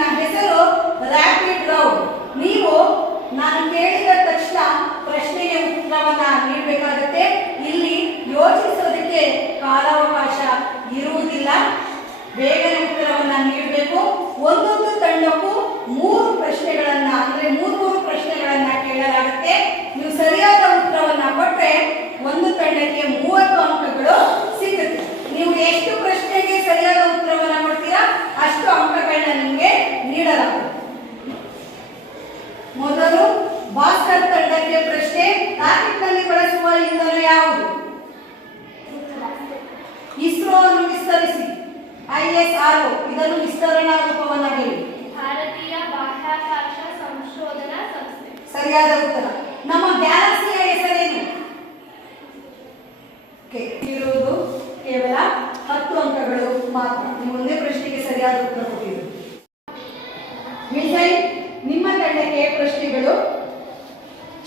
ಇಂದಿನ ಹೆಸರು rapid round. ನೀವು ನಾನು ಕೇಳಿದ ತಕ್ಷಣ ಪ್ರಶ್ನೆಗೆ ಉತ್ತರವನ್ನ ನೀಡಬೇಕಾಗುತ್ತೆ. ಇಲ್ಲಿ ಯೋಚಿಸೋದಕ್ಕೆ ಕಾಲಾವಕಾಶ ಇರುವುದಿಲ್ಲ. ಬೇಗನೆ ಉತ್ತರವನ್ನ ನೀಡಬೇಕು. ಒಂದೊಂದು ತಂಡಕ್ಕೂ 3 ಪ್ರಶ್ನೆಗಳನ್ನ ಅಂದ್ರೆ 3 ಪ್ರಶ್ನೆಗಳನ್ನ ಕೇಳಲಾಗುತ್ತೆ. ನೀವು ಸರಿಯಾದ ಉತ್ತರವನ್ನ ಕೊಟ್ಟರೆ ಒಂದು ತಂಡಕ್ಕೆ 30 ಅಂಕಗಳು ಸಿಗುತ್ತೆ. ನೀವು ಎಷ್ಟು ಪ್ರಶ್ನೆಗೆ ಸರಿಯಾದ ಉತ್ತರವನ್ನ ಕೊಡ್ತೀರಾ ಅಷ್ಟು ಅಂಕಗಳನ್ನ ನಿಮಗೆ ನೀಡಲಾಗುತ್ತೆ. ಮೊದಲು ಭಾಸ್ಕರ್ ತಂಡಕ್ಕೆ ಪ್ರಶ್ನೆ, ರಾಕೆಟ್ನಲ್ಲಿ ಬಳಸುವ ಇಂಧನ ಯಾವುದು? ಇಸ್ರೋ ಅನ್ನು ವಿಸ್ತರಿಸಿ. ISRO ಇದನ್ನು ವಿಸ್ತರಣಾ ರೂಪವನ್ನ ಹೇಳಿ. ಭಾರತೀಯ ಬಾಹ್ಯಾಕಾಶ ಸಂಶೋಧನಾ ಸಂಸ್ಥೆ. ಸರಿಯಾದ ಉತ್ತರ. ನಮ್ಮ ಗ್ಯಾಲಕ್ಸಿಯ ಹೆಸರೇನು? ಇರುವುದು ಕೇವಲ 10 ಅಂಕಗಳು ಮಾತ್ರ. ನೀವು ಒಂದೇ ಪ್ರಶ್ನೆಗೆ ಸರಿಯಾದ ಉತ್ತರ ಕೊಟ್ಟಿದ್ದೀರಿ. ಮಿಸೈಲ್ ನಿಮ್ಮ ತಂಡಕ್ಕೆ ಪ್ರಶ್ನೆಗಳು.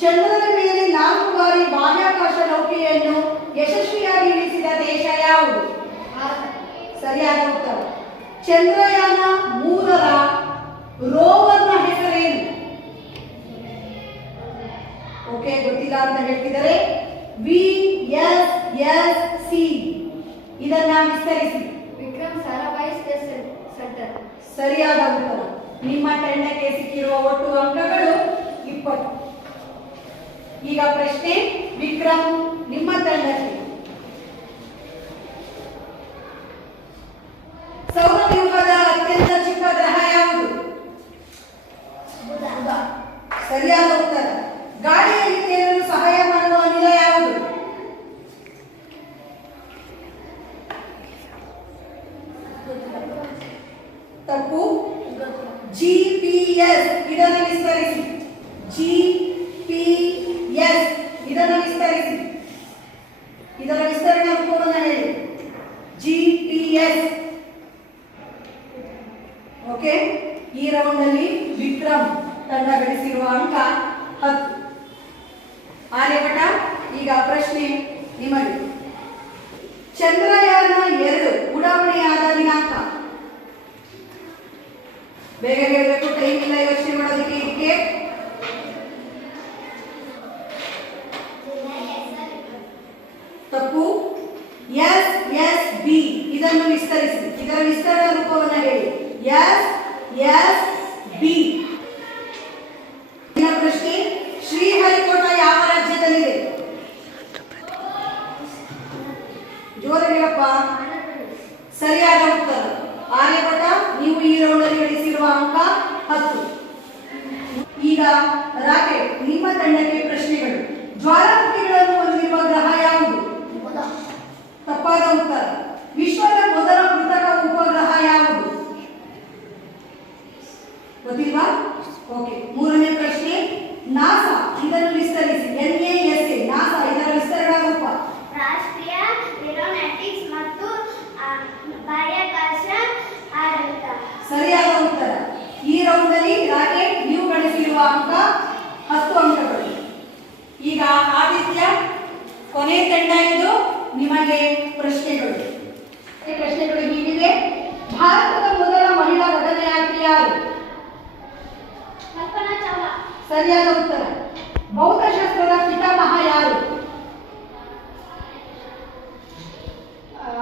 ಚಂದ್ರನ ಮೇಲೆ 4 ಬಾರಿ ಬಾಹ್ಯಾಕಾಶ ನೌಕೆಯನ್ನು ಯಶಸ್ವಿಯಾಗಿ ಇಳಿಸಿದ ದೇಶ ಯಾವುದು? ಸರಿಯಾದ ಉತ್ತರ. ಚಂದ್ರಯಾನ 3ರ ರೋವರ್ನ ಹೆಸರೇನು? ಓಕೆ, ಗೊತ್ತಿಲ್ಲ ಅಂತ ಹೇಳ್ತಿದ್ದಾರೆ. VSSC ಇದನ್ನ ವಿಸ್ತರಿಸಿ. Vikram Sarabhai space centre. ಸರಿಯಾದ ಉತ್ತರ. ನಿಮ್ಮ ತಂಡಕ್ಕೆ ಸಿಕ್ಕಿರುವ ಒಟ್ಟು ಅಂಕಗಳು 20. ಈಗ ಪ್ರಶ್ನೆ ವಿಕ್ರಮ್ ನಿಮ್ಮ ತಂಡಕ್ಕೆ. ಸೌರವ್ಯೂಹದ ಅತ್ಯಂತ ಚಿಕ್ಕ ಗ್ರಹ ಯಾವುದು? ಬುಧ. ಸರಿಯಾದ ಉತ್ತರ. ಗಾಳಿಯಲ್ಲಿ ತೇಲಲು ಸಹಾಯ ಮಾಡುವ ಅನಿಲ ಯಾವುದು? ತಪ್ಪು. GPS ಇದನ್ನು ವಿಸ್ತರಿಸಿ. GPS ಇದನ್ನು ವಿಸ್ತರಿಸಿ. ಇದರ ವಿಸ್ತರಣಾ ರೂಪವನ್ನು ಹೇಳಿ. GPS. ಓಕೆ, ಈ ರೌಂಡ್ ಅಲ್ಲಿ ವಿಕ್ರಮ್ ತಂಡ ಗಳಿಸಿರುವ ಅಂಕ 10. ಆರ್ಯಭಟ ಈಗ ಪ್ರಶ್ನೆ ನಿಮಗೆ. ಚಂದ್ರಯಾನ 2 ಉಡಾವಣೆಯಾದ ದಿನಾಂಕ ಬೇಗ ಹೇಳಬೇಕು. ಟೈಮ್ ಇಲ್ಲ ಯೋಚನೆ ಮಾಡೋದಕ್ಕೆ. ಇದಕ್ಕೆ ತಪ್ಪು. SSB ಇದನ್ನು ವಿಸ್ತರಿಸಿ. ಇದರ ವಿಸ್ತರಣಾ ರೂಪವನ್ನು ಹೇಳಿ. SSB. ಪ್ರಶ್ನೆ ಶ್ರೀಹರಿಕೋಟ ಯಾವ ರಾಜ್ಯದಲ್ಲಿದೆ? ಜೋರು ಹೇಳಪ್ಪ. ಸರಿಯಾದ ಉತ್ತರ. ಆರ್ಯಭಟ ನೀವು ಈ ರೌಂಡ್ ಅಲ್ಲಿ ಗಳಿಸಿರುವ ಅಂಕ 10. ಈಗ ರಾಕೆಟ್ ನಿಮ್ಮ ತಂಡಕ್ಕೆ ಪ್ರಶ್ನೆಗಳು. ಜ್ವಾಲಾಮುಖಿಗಳನ್ನು ಹೊಂದಿರುವ ಗ್ರಹ ಯಾವುದು? ತಪ್ಪಾದ ಉತ್ತರ. ವಿಶ್ವದ ಮೊದಲ ಕೃತಕ ಉಪಗ್ರಹ ಯಾವುದು? ಗೊತ್ತಿಲ್ವಾ? ಓಕೆ, 3ನೇ ಪ್ರಶ್ನೆ ನಾಸಾ ಇದನ್ನು ವಿಸ್ತರಿಸಿ. NASA ನಾಸಾ ಇದರ ವಿಸ್ತರಣಾ ರೂಪ. ರಾಷ್ಟ್ರೀಯ ಏರೋನಾಟಿಕ್ಸ್ ಮತ್ತು ಬಾಹ್ಯಾಕಾಶ ಆಡಳಿತ. ಸರಿಯಾದ ಉತ್ತರ. ಈ ರೌಂಡ್ ಅಲ್ಲಿ ರಾಕೆಟ್ ನೀವು ಗಳಿಸಿರುವ ಅಂಕ 10 ಅಂಕಗಳು. ಈಗ ಆದಿತ್ಯ ಕೊನೆ ತಂಡ ಇದು. ನಿಮಗೆ ಪ್ರಶ್ನೆಗಳು. ಪ್ರಶ್ನೆಗಳು ಹೀಗಿವೆ. ಭಾರತದ ಮೊದಲ ಮಹಿಳಾ ಗಗನಯಾತ್ರಿ ಯಾರು? ಕಲ್ಪನಾ ಚಾವ್ಲಾ. ಸರಿಯಾದ ಉತ್ತರ. ಭೌತಶಾಸ್ತ್ರದ ಪಿತಾಮಹ ಯಾರು?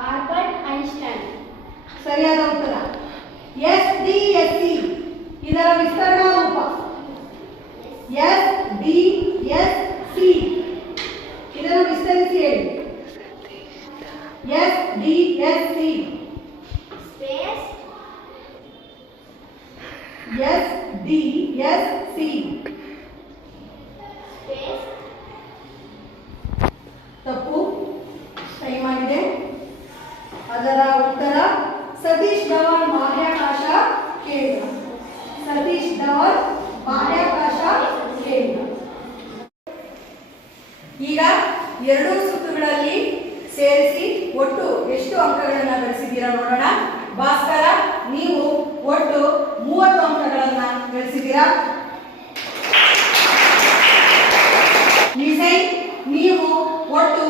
Albert Einstein. ಸರಿಯಾದ ಉತ್ತರ. SDSC ಇದರ ವಿಸ್ತರಣಾ ರೂಪ. SDSC ಇದನ್ನು ವಿಸ್ತರಿಸಿ ಹೇಳಿ. SDSC space. SDSC space. ತಪ್ಪು. ಟೈಮ್ ಆಗಿದೆ. ಅದರ ಉತ್ತರ ಸತೀಶ್ ಧವನ್ ಬಾಹ್ಯಾಕಾಶ ಕೇಂದ್ರ. ಸತೀಶ್ ಧವನ್ ಬಾಹ್ಯಾಕಾಶ ಕೇಂದ್ರ. ಈಗ 2 ಸುತ್ತುಗಳಲ್ಲಿ ಸೇರಿಸಿ ಒಟ್ಟು ಎಷ್ಟು ಅಂಕಗಳನ್ನು ಗಳಿಸಿದ್ದೀರಾ ನೋಡೋಣ. ಭಾಸ್ಕರ ನೀವು ಒಟ್ಟು 30 ಅಂಕಗಳನ್ನು ಗಳಿಸಿದ್ದೀರಾ. ಮಿಸೈಲ್ ನೀವು ಒಟ್ಟು